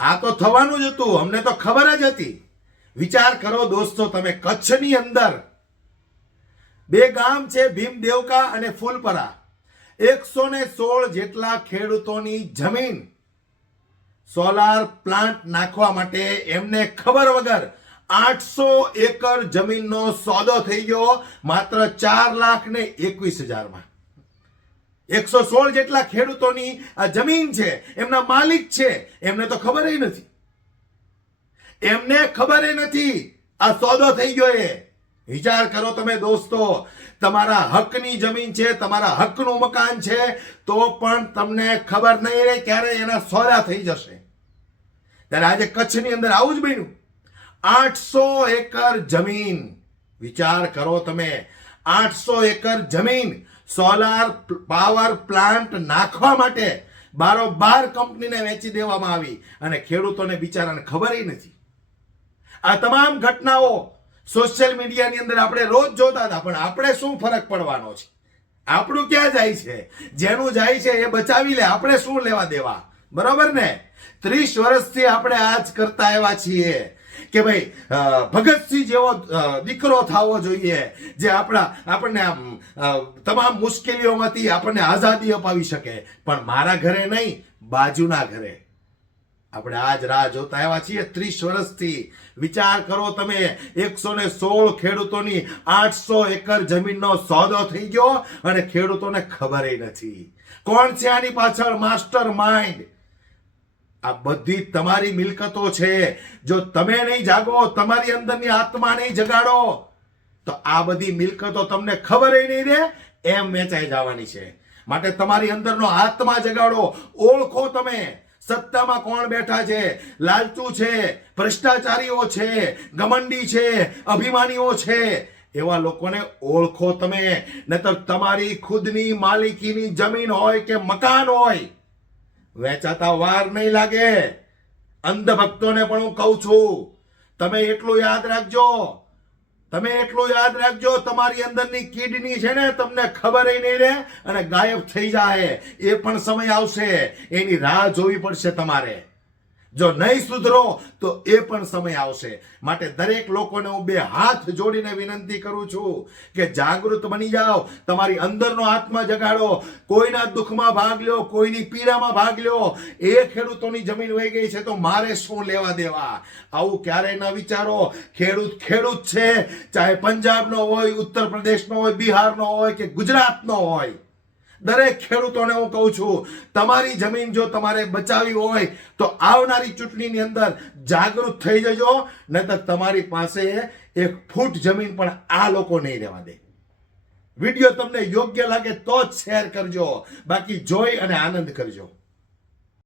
આ તો થવાનું જ હતું, અમને તો ખબર જ હતી. વિચાર કરો દોસ્તો, તમે કચ્છની અંદર બે ગામ છે, ભીમદેવકા અને ફૂલપરા. 116 જેટલા ખેડૂતોની જમીન સોલાર પ્લાન્ટ નાખવા માટે એમને ખબર વગર 800 એકર જમીનનો સોદો થઈ ગયો માત્ર 4,21,000 માં. 116 જેટલા ખેડૂતોની આ જમીન છે, એમના માલિક છે, એમને તો ખબર નથી. એમને ખબર નથી આ સોદો થઈ ગયો. એ વિચાર કરો તમે દોસ્તો, તમારા હકની જમીન છે, તમારા હકનું મકાન છે, તો પણ તમને ખબર નહીં રહે ક્યારે એના સોદા થઈ જશે. ત્યારે આજે કચ્છની અંદર આવું જ બન્યું. 800 એકર જમીન, વિચાર કરો તમે, 800 એકર જમીન સોલાર પાવર પ્લાન્ટ નાખવા માટે બારોબાર કંપનીને વેચી દેવામાં આવી અને ખેડૂતોને બિચારાને ખબર નથી. આ તમામ ઘટનાઓ સોશિયલ મીડિયાની અંદર આપણે રોજ જોતા હતા, પણ આપણે શું ફરક પડવાનો છે? આપણું ક્યાં જાય છે? જેનું જાય છે એ બચાવી લે, આપણે શું લેવા દેવા? બરોબર ને? 30 વર્ષથી આપણે આ જ કરતા આવ્યા છીએ કે ભાઈ ભગતસિંહ જેવો દીકરો થવો જોઈએ, જે આપણને તમામ મુશ્કેલીઓમાંથી આપણને આઝાદી અપાવી શકે. પણ મારા ઘરે નહીં, બાજુના ઘરે આપણે આજ રાહ જોતા આવ્યા છીએ 30 વર્ષથી. વિચાર કરો તમે, 116 ખેડૂતોની 800 એકર જમીનનો સોદો થઈ ગયો અને ખેડૂતોને ખબર નથી. કોણ છે આની પાછળ માસ્ટર માઇન્ડ? આ બધી તમારી મિલકતો છે. જો તમે નહીં જાગો, તમારી અંદરની આત્મા નહીં જગાડો, તો આ બધી મિલકતો તમને ખબર નહીં રહે, એમ વેચાઈ જવાની છે. માટે તમારી અંદરનો આત્મા જગાડો. ઓળખો તમે સત્તામાં કોણ બેઠા છે. લાલચુ છે, ભ્રષ્ટાચારીઓ છે, ગમંડી છે, અભિમાનીઓ છે. એવા લોકોને ઓળખો તમે. નહીતર તમારી ખુદની માલિકીની જમીન હોય કે મકાન હોય, વેચાતા વાર નહીં લાગે. અંધભક્તોને પણ હું કહું છું, તમે એટલું યાદ રાખજો, તમારી અંદરની કિડની છે ને, તમને ખબર નહીં રહે અને ગાયબ થઈ જાય. એ પણ સમય આવશે, એની રાહ જોવી પડશે તમારે. જો નહીં સુધરો તો એ પણ સમય આવશે. માટે દરેક લોકોને હું 2 હાથ જોડીને વિનંતી કરું છું કે જાગૃત બની જાઓ, તમારી અંદરનો આત્મા જગાડો. કોઈના દુઃખમાં ભાગ લ્યો, કોઈની પીડામાં ભાગ લ્યો. એ ખેડૂતોની જમીન વહી ગઈ છે તો મારે શું લેવા દેવા? આવું ક્યારેય ન વિચારો. ખેડૂત છે, ચાહે પંજાબનો હોય, ઉત્તર પ્રદેશનો હોય, બિહારનો હોય કે ગુજરાતનો હોય. દરેક ખેડૂતોને હું કહું છું, તમારી જમીન જો તમારે બચાવી હોય તો આવનારી ચૂંટણીની અંદર જાગૃત થઈ જજો. નહીતર તમારી પાસે 1 ફૂટ જમીન પણ આ લોકો નહીં રહેવા દે. વિડીયો તમને યોગ્ય લાગે તો જ શેર કરજો, બાકી જોઈ અને આનંદ કરજો.